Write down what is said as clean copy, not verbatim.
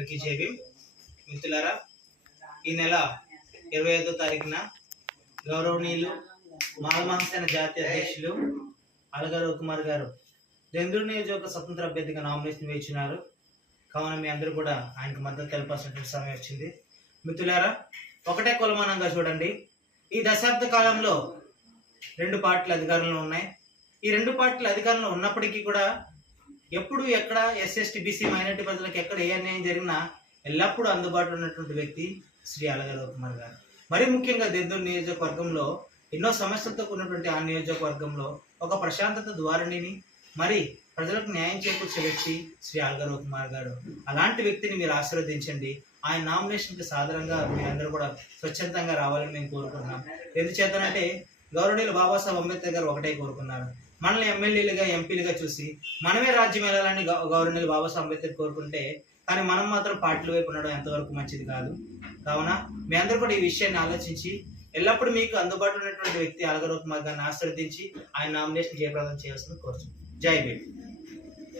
అందరికీ జేబీ మిత్రులారా, ఈ నెల 25వ తారీఖున గౌరవనీయులు మాలమహాసేన జాతీయ అధ్యక్షులు అలగా రవికుమార్ గారు దెందులూరు నియోజకవర్గ స్వతంత్ర అభ్యర్థిగా నామినేషన్ వేయించినారు. కావున మీ అందరూ కూడా ఆయనకు మద్దతు తెలపాల్సినటువంటి సమయం వచ్చింది. మిత్రులారా, ఒకటే కొలమానంగా చూడండి. ఈ దశాబ్ద కాలంలో 2 పార్టీలు అధికారంలో ఉన్నాయి. ఈ 2 పార్టీలు అధికారంలో ఉన్నప్పటికీ కూడా ఎప్పుడు ఎక్కడ ఎస్ఎస్టీ బీసీ మైనారిటీ ప్రజలకు ఎక్కడ ఏ అన్యాయం జరిగినా ఎల్లప్పుడూ అందుబాటులో ఉన్నటువంటి వ్యక్తి శ్రీ అలగా రవికుమార్ గారు. మరి ముఖ్యంగా దెందులూరు నియోజకవర్గంలో ఎన్నో సమస్యలతో ఉన్నటువంటి ఆ నియోజకవర్గంలో ఒక ప్రశాంతత ద్వారిణిని, మరి ప్రజలకు న్యాయం చేకూర్చే వ్యక్తి శ్రీ అలగా రవికుమార్ గారు. అలాంటి వ్యక్తిని మీరు ఆశీర్వదించండి. ఆయన నామినేషన్కి సాధారణంగా మీరందరూ కూడా స్వచ్ఛందంగా రావాలని మేము కోరుకుంటున్నాం. ఎందుచేతనంటే గౌరవనీయులు బాబాసాహెబ్ అంబేద్కర్ గారు ఒకటే కోరుకున్నారు, మనల్ని ఎమ్మెల్యేలుగా ఎంపీలుగా చూసి మనమే రాజ్యం వెళ్ళాలని గౌరవనీయులు బాబాసాహెబ్ అంబేద్కర్ కోరుకుంటే, కానీ మనం మాత్రం పార్టీల వైపు ఉండడం ఎంతవరకు మంచిది కాదు. కావున మీ అందరూ కూడా ఈ విషయాన్ని ఆలోచించి ఎల్లప్పుడూ మీకు అందుబాటులో ఉన్నటువంటి వ్యక్తి అలగా రవికుమార్ గారిని ఆశీర్వదించి ఆయన నామినేషన్ జయప్రదం చేయాల్సింది కోరుతున్నాం. జై భీమ్.